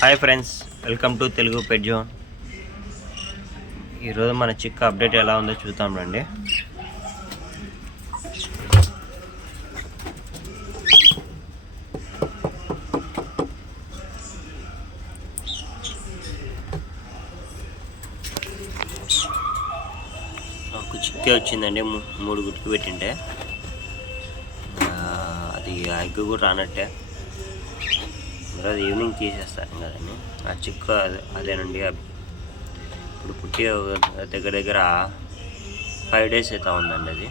Hi friends, welcome to Telugu pet zone. ఈరోజు మన చిక్క అప్డేట్ ఎలా ఉందో చూద్దాం రండి. నాకు చిక్కే వచ్చిందండి, 3 గుడ్లు పెట్టింటే అది ఎగ్ కూడా రానట్టే. ఈరోజు ఈవినింగ్ తీసేస్తాను కదండి. ఆ చిక్క అదేనండి. ఇప్పుడు పుట్టి దగ్గర 5 days అవుతా ఉందండి. అది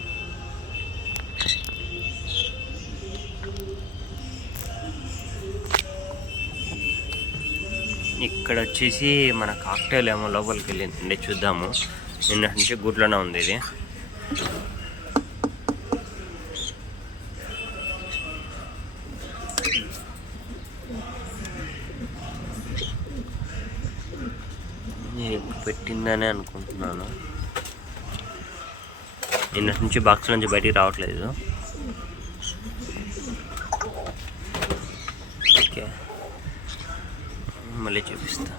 ఇక్కడ వచ్చేసి మన కాక్టైల్ ఏమో లోపలికి వెళ్ళిందండి, చూద్దాము. నిన్నటి నుంచి గుడ్లోనే ఉంది ఇది. ఎగ్ పెట్టిందని అనుకుంటున్నాను. నిన్నటి నుంచి బాక్స్ నుంచి బయటికి రావట్లేదు. ఓకే, మళ్ళీ చూపిస్తా.